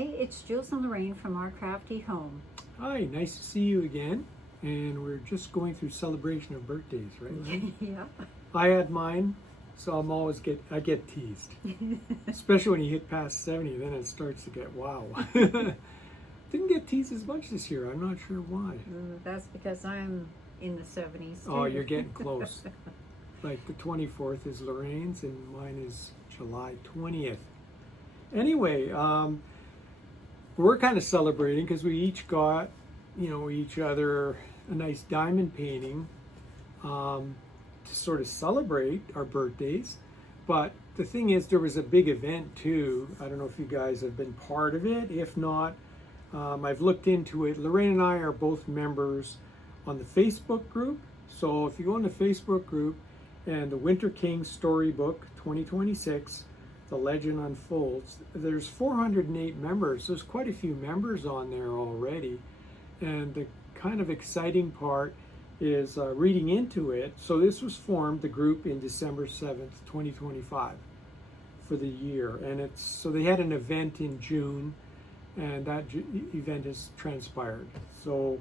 Hi, it's Jules and Lorraine from Our Crafty Home. Hi, nice to see you again. And we're just going through celebration of birthdays, right? Yeah. I had mine, so I get teased. Especially when you hit past 70, then it starts to get wow. Didn't get teased as much this year. I'm not sure why. That's because I'm in the 70s too. Oh, you're getting close. Like the 24th is Lorraine's and mine is July 20th. Anyway, we're kind of celebrating because we each got, each other a nice diamond painting to sort of celebrate our birthdays. But the thing is, there was a big event too. I don't know if you guys have been part of it. If not, I've looked into it. Lorraine and I are both members on the Facebook group. So if you go on the Facebook group and the Winter King Storybook 2026, The Legend Unfolds, there's 408 members. There's quite a few members on there already. And the kind of exciting part is reading into it. So this was formed, the group, in December 7th, 2025 for the year. And so they had an event in June, and that event has transpired. So,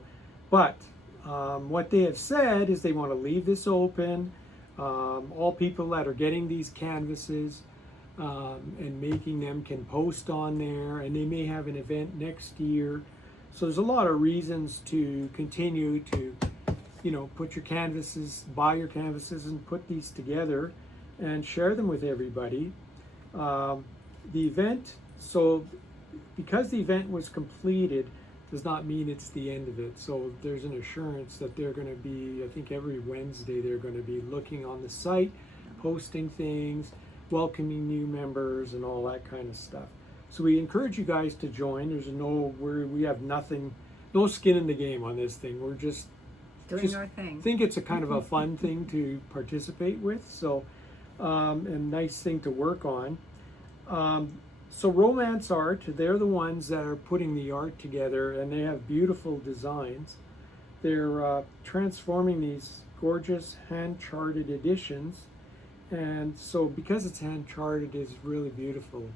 but what they have said is they want to leave this open. All people that are getting these canvases and making them can post on there, and they may have an event next year. So there's a lot of reasons to continue to, put your canvases, buy your canvases and put these together and share them with everybody. The event, so because the event was completed, does not mean it's the end of it. So there's an assurance that they're going to be, I think every Wednesday, they're going to be looking on the site, posting things, welcoming new members and all that kind of stuff. So we encourage you guys to join. We have nothing, no skin in the game on this thing. We're just doing our thing. Think it's a kind of a fun thing to participate with. So, and nice thing to work on. So Romance Art, they're the ones that are putting the art together, and they have beautiful designs. They're transforming these gorgeous hand-charted editions. And so because it's hand-charted, it's really beautiful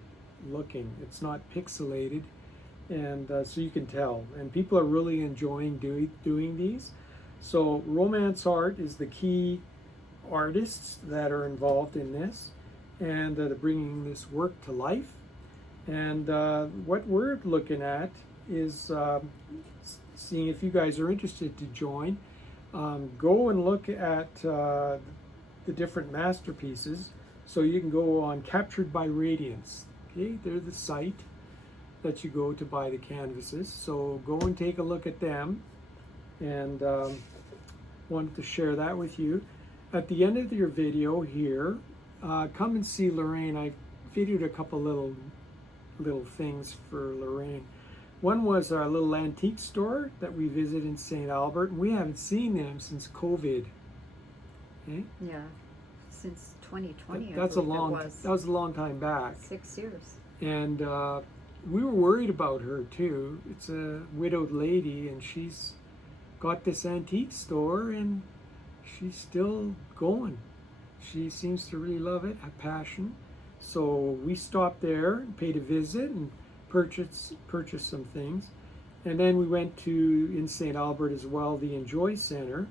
looking. It's not pixelated, and so you can tell. And people are really enjoying doing these. So Romance Art is the key artists that are involved in this, and they're bringing this work to life. And what we're looking at is seeing if you guys are interested to join. Go and look at the different masterpieces. So you can go on Captured by Radiance. Okay, they're the site that you go to buy the canvases. So go and take a look at them, and wanted to share that with you. At the end of your video here, come and see Lorraine. I videoed a couple little things for Lorraine. One was our little antique store that we visited in St. Albert, and we haven't seen them since COVID. Okay? Yeah, since 2020. That was a long time back. 6 years. And we were worried about her too. It's a widowed lady, and she's got this antique store, and she's still going. She seems to really love it, have passion. So we stopped there and paid a visit and purchased some things. And then we went to, in St. Albert as well, the Enjoy Center,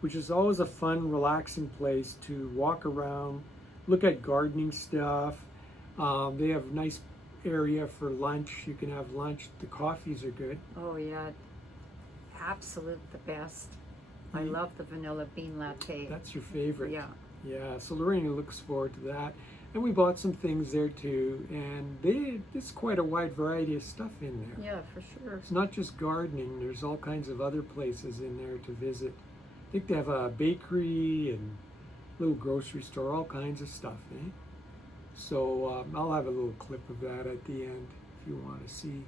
which is always a fun, relaxing place to walk around, look at gardening stuff. They have a nice area for lunch. You can have lunch. The coffees are good. Oh yeah, absolute the best. I love the vanilla bean latte. That's your favorite. Yeah. Yeah, so Lorraine looks forward to that. And we bought some things there too, and there's quite a wide variety of stuff in there. Yeah, for sure. It's not just gardening, there's all kinds of other places in there to visit. I think they have a bakery and little grocery store, all kinds of stuff, eh? So I'll have a little clip of that at the end if you want to see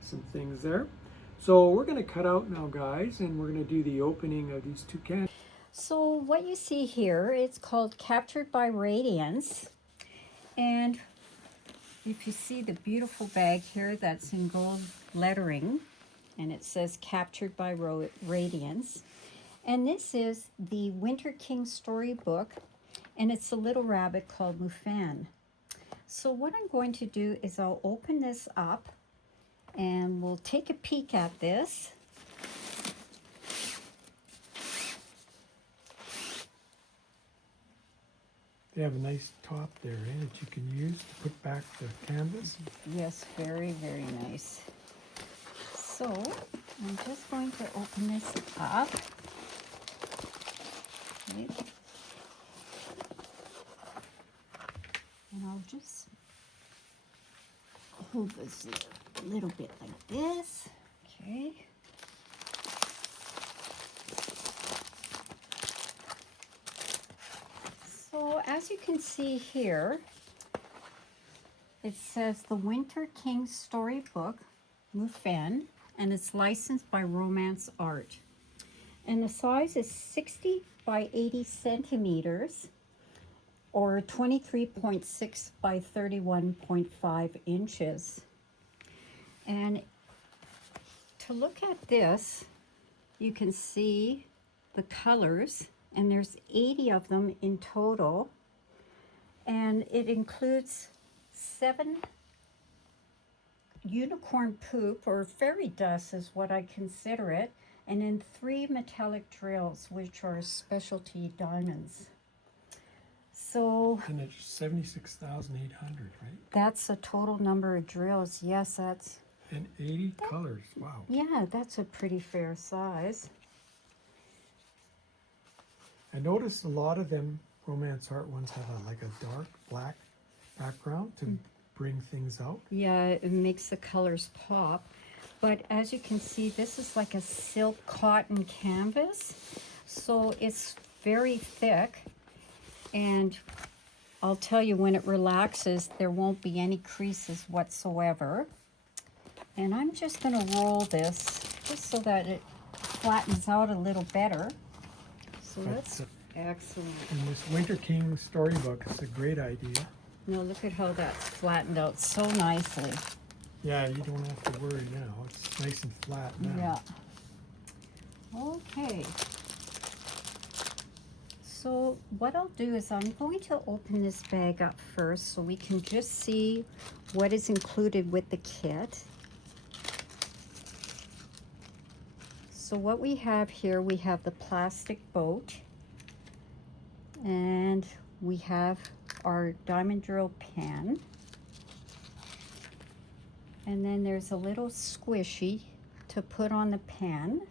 some things there. So we're going to cut out now, guys, and we're going to do the opening of these two cans. So what you see here, it's called Captured by Radiance. And if you see the beautiful bag here that's in gold lettering, and it says Captured by Radiance. And this is the Winter King Storybook, and it's a little rabbit called Mufan. So what I'm going to do is I'll open this up, And we'll take a peek at this. They have a nice top there, that you can use to put back the canvas. Yes, very, very nice. So I'm just going to open this up. Okay. And I'll just hold this a little bit like this. Okay. So as you can see here, it says the Winter King Storybook, Mufen, and it's licensed by Romance Art. And the size is 60 by 80 centimeters, or 23.6 by 31.5 inches. And to look at this, you can see the colors, and there's 80 of them in total. And it includes 7 unicorn poop, or fairy dust is what I consider it, and then 3 metallic drills, which are specialty diamonds. So And it's 76,800, right? that's a total number of drills. Yes, that's, And 80 colors. Wow. yeah, that's a pretty fair size. I noticed a lot of them Romance Art ones have like a dark black background to bring things out. Yeah, it makes the colors pop. But as you can see, this is like a silk cotton canvas. So it's very thick. And I'll tell you, when it relaxes, there won't be any creases whatsoever. And I'm just going to roll this just so that it flattens out a little better. So that's excellent. And this Winter King Storybook is a great idea. Now look at how that's flattened out so nicely. Yeah, you don't have to worry now. It's nice and flat now. Yeah. Okay. So what I'll do is I'm going to open this bag up first so we can just see what is included with the kit. So what we have here, we have the plastic boat, and we have our diamond drill pen, and then there's a little squishy to put on the pen,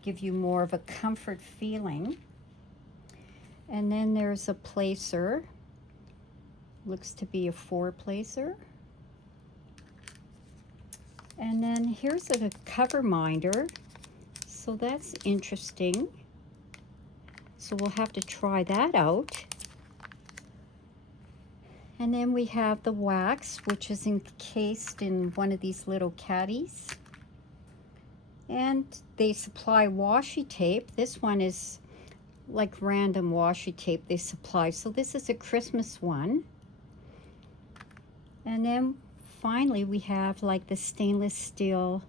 give you more of a comfort feeling. And then there's a placer, looks to be a 4-placer. And then here's a cover minder. So that's interesting. So we'll have to try that out. And then we have the wax, which is encased in one of these little caddies. And they supply washi tape. This one is like random washi tape they supply. So this is a Christmas one. And then finally we have like the stainless steel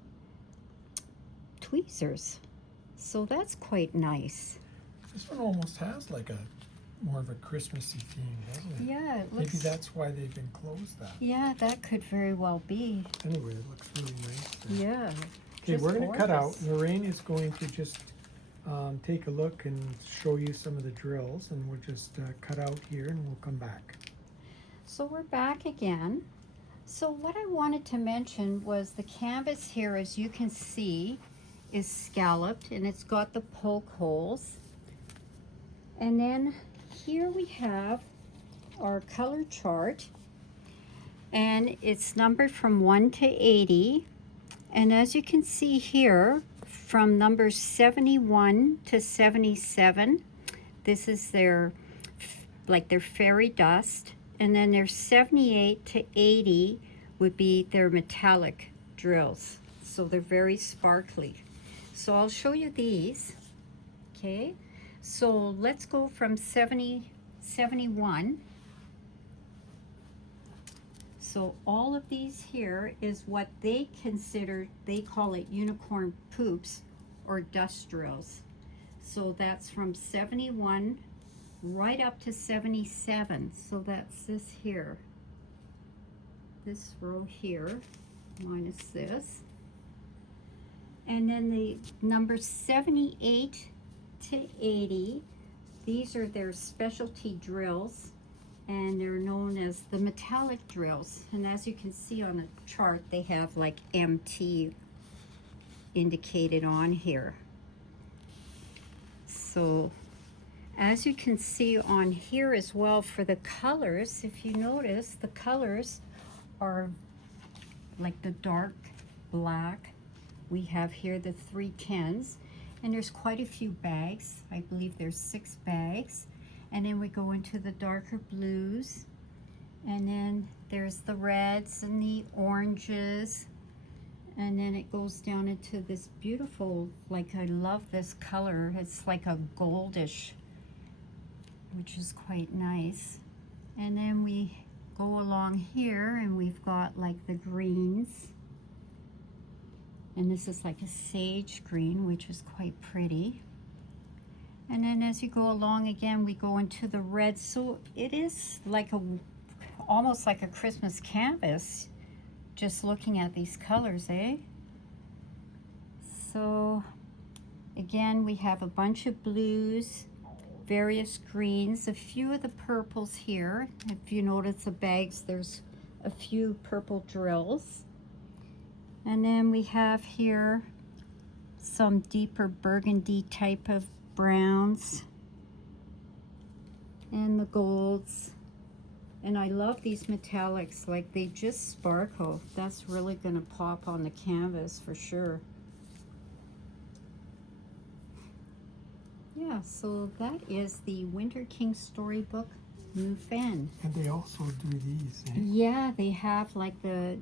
tweezers. So that's quite nice. This one almost has like a more of a Christmassy theme, doesn't it? Yeah, it looks... Maybe that's why they've enclosed that. Yeah, that could very well be. Anyway, it looks really nice there. Yeah. Okay, we're going to cut out. gorgeous. Lorraine is going to just take a look and show you some of the drills, and we'll just cut out here and we'll come back. So we're back again. So what I wanted to mention was the canvas here, as you can see, is scalloped, and it's got the poke holes. And then here we have our color chart, and it's numbered from 1 to 80. And as you can see here, from numbers 71 to 77, this is their fairy dust. And then their 78 to 80 would be their metallic drills. So they're very sparkly. So I'll show you these, okay? So let's go from 71. So all of these here is what they consider, they call it unicorn poops or dust drills. So that's from 71 right up to 77. So that's this here. This row here minus this. And then the numbers 78 to 80, these are their specialty drills, and they're known as the metallic drills. And as you can see on the chart, they have like MT indicated on here. So as you can see on here as well, for the colors, if you notice, the colors are like the dark black. We have here the 310s, and there's quite a few bags. I believe there's 6 bags. And then we go into the darker blues, and then there's the reds and the oranges, and then it goes down into this beautiful, like, I love this color. It's like a goldish, which is quite nice. And then we go along here and we've got like the greens, and this is like a sage green, which is quite pretty. And then as you go along again, we go into the red. So it is like almost like a Christmas canvas, just looking at these colors, eh? So again, we have a bunch of blues, various greens, a few of the purples here. If you notice the bags, there's a few purple drills. And then we have here some deeper burgundy type of browns and the golds. And I love these metallics, like they just sparkle. That's really gonna pop on the canvas for sure. Yeah, so that is the Winter King Storybook New Fen. And they also do these, eh? Yeah, they have like the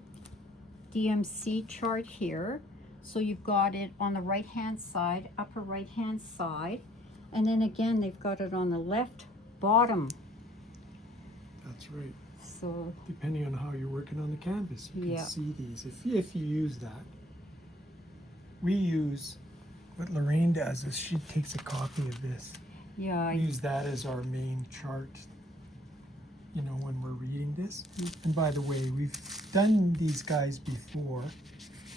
DMC chart here. So you've got it on the right hand side, upper right hand side, and then again they've got it on the left bottom. That's right. So Depending on how you're working on the canvas, you Yeah. can see these if you use that. We use, what Lorraine does is she takes a copy of this. yeah, We use that as our main chart, you know, when we're reading this. And by the way, we've done these guys before,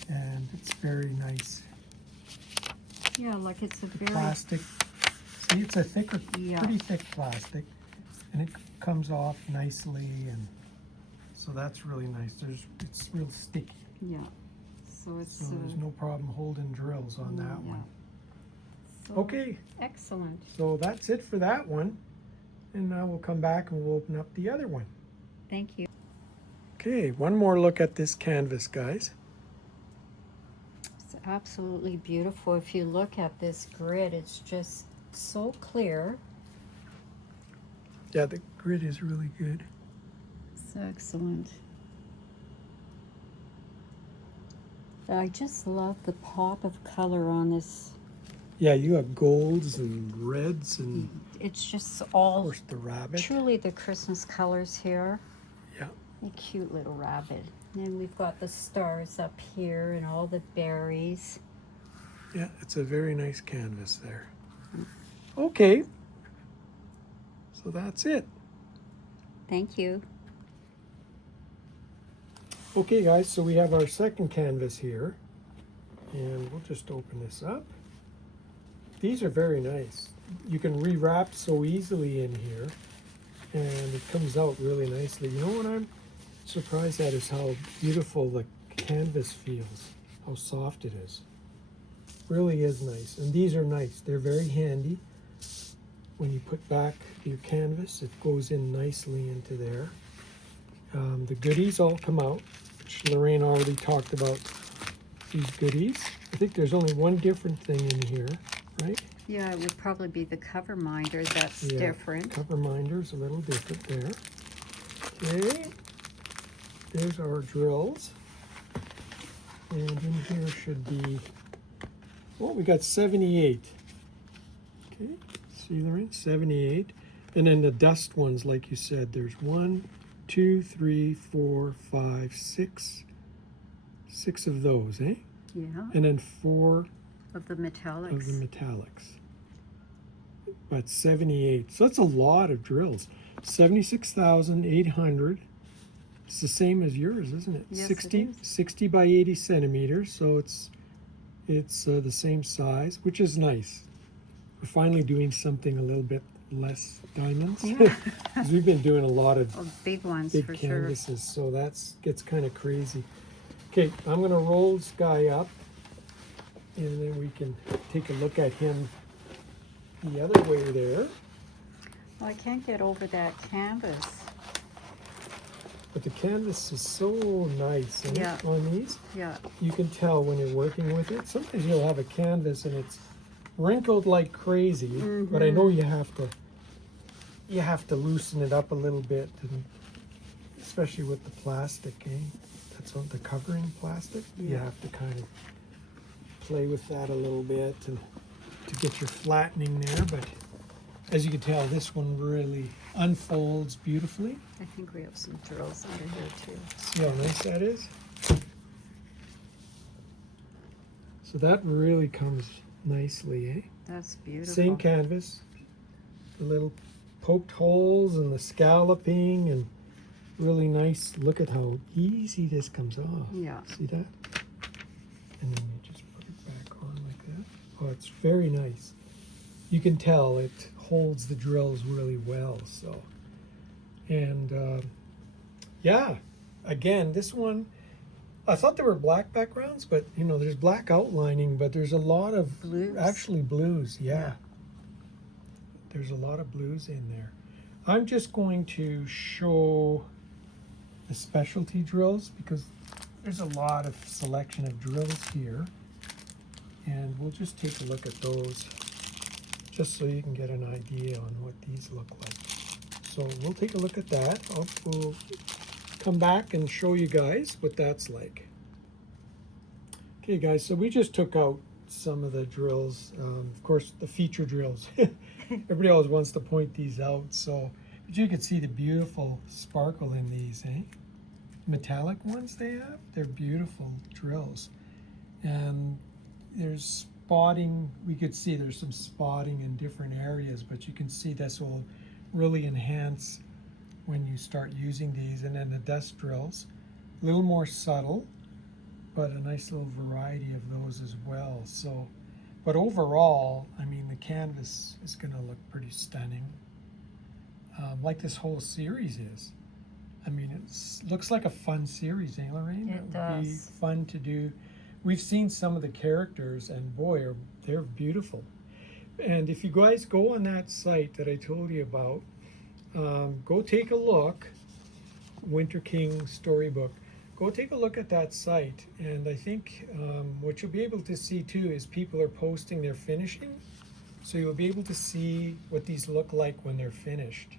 and it's very nice. yeah, like it's a very Plastic, see, it's a thicker, Yeah. pretty thick plastic, and it comes off nicely, and so that's really nice. It's real sticky, yeah. So it's so there's no problem holding drills on that yeah. one. So, Okay, excellent. so that's it for that one, and now we'll come back and we'll open up the other one. Thank you. Okay, one more look at this canvas, guys. It's absolutely beautiful. If you look at this grid, it's just so clear. Yeah, the grid is really good. It's excellent. I just love the pop of color on this. Yeah, you have golds and reds and It's just of all course the rabbit. truly the Christmas colors here. Yeah. A cute little rabbit. And then we've got the stars up here and all the berries. Yeah, it's a very nice canvas there. Okay. So that's it. Thank you. Okay, guys, so we have our second canvas here. And we'll just open this up. These are very nice. You can rewrap so easily in here. And it comes out really nicely. You know what I'm surprised at is how beautiful the canvas feels. How soft it is. Really is nice. And these are nice. They're very handy. When you put back your canvas, it goes in nicely into there. The goodies all come out, which Lorraine already talked about these goodies. I think there's only one different thing in here, right? Yeah, it would probably be the cover minder that's different. Cover minder's a little different there. Okay, there's our drills. And in here should be, oh, we got 78. Okay, see Lorraine, 78. And then the dust ones, like you said, there's 1, 2, 3, 4, 5, 6. 6 of those, eh? Yeah, And then 4 of the metallics. of the metallics. But 78. So that's a lot of drills. 76,800. It's the same as yours, isn't it? Yes, 60, it is. 60 by 80 centimeters. So it's It's the same size, which is nice. We're finally doing something a little bit less diamonds. Yeah. Because we've been doing a lot of Big ones big for canvases, so that's gets kind of crazy. Okay, I'm going to roll this guy up, and then we can take a look at him the other way there. sure. Well, I can't get over that canvas. But the canvas is so nice Yeah. on these. Yeah. You can tell when you're working with it. Sometimes you'll have a canvas and it's wrinkled like crazy, but I know you have to loosen it up a little bit, and especially with the plastic, that's on the covering plastic. You Yeah. have to kind of play with that a little bit and to get your flattening there. But as you can tell, this one really unfolds beautifully. I think we have some drills under here too. See how nice that is? So that really comes nicely, eh? That's beautiful. Same canvas, the little poked holes and the scalloping, and really nice. Look at how easy this comes off. Yeah. See that? And then you just put it back on like that. Oh, it's very nice. You can tell it holds the drills really well. So, and yeah, again, this one, I thought there were black backgrounds, but you know, there's black outlining, but there's a lot of Blues. actually blues. Yeah. There's a lot of blues in there. I'm just going to show the specialty drills because there's a lot of selection of drills here, and we'll just take a look at those just so you can get an idea on what these look like. So we'll take a look at that. We'll come back and show you guys what that's like. Okay guys, so we just took out some of the drills, of course the feature drills. Everybody always wants to point these out, so but you can see the beautiful sparkle in these, eh? Metallic ones they have, they're beautiful drills. And there's spotting, we could see there's some spotting in different areas, but you can see this will really enhance when you start using these. And then the dust drills, a little more subtle, but a nice little variety of those as well. So, but overall, I mean, the canvas is going to look pretty stunning, like this whole series is. I mean, it looks like a fun series, eh, Lorraine? It would be does. fun to do. We've seen some of the characters, and boy, they're beautiful. And if you guys go on that site that I told you about, go take a look, Winter King Storybook. Go take a look at that site, and I think what you'll be able to see too is people are posting their finishing, so you'll be able to see what these look like when they're finished.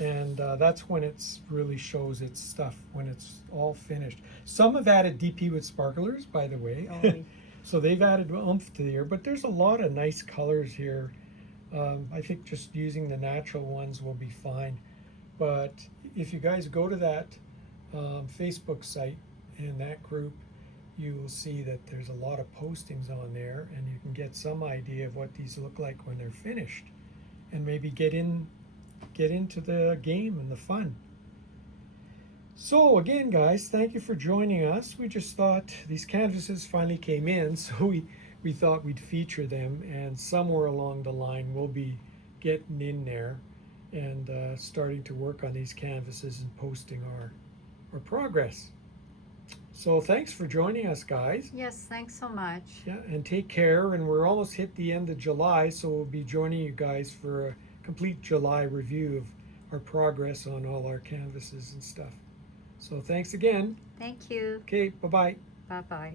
And that's when it's really shows its stuff, when it's all finished. Some have added DP with sparklers, by the way. Oh. So they've added oomph to here, but there's a lot of nice colors here. I think just using the natural ones will be fine. But if you guys go to that Facebook site and that group, you will see that there's a lot of postings on there, and you can get some idea of what these look like when they're finished, and maybe get into the game and the fun. So again, guys, thank you for joining us. We just thought these canvases finally came in, so we thought we'd feature them, and somewhere along the line we'll be getting in there and starting to work on these canvases and posting our progress. So thanks for joining us, guys. Yes, thanks so much. Yeah, and take care. And we're almost hit the end of July, so we'll be joining you guys for a complete July review of our progress on all our canvases and stuff. So thanks again. Thank you. Okay, bye-bye. Bye-bye.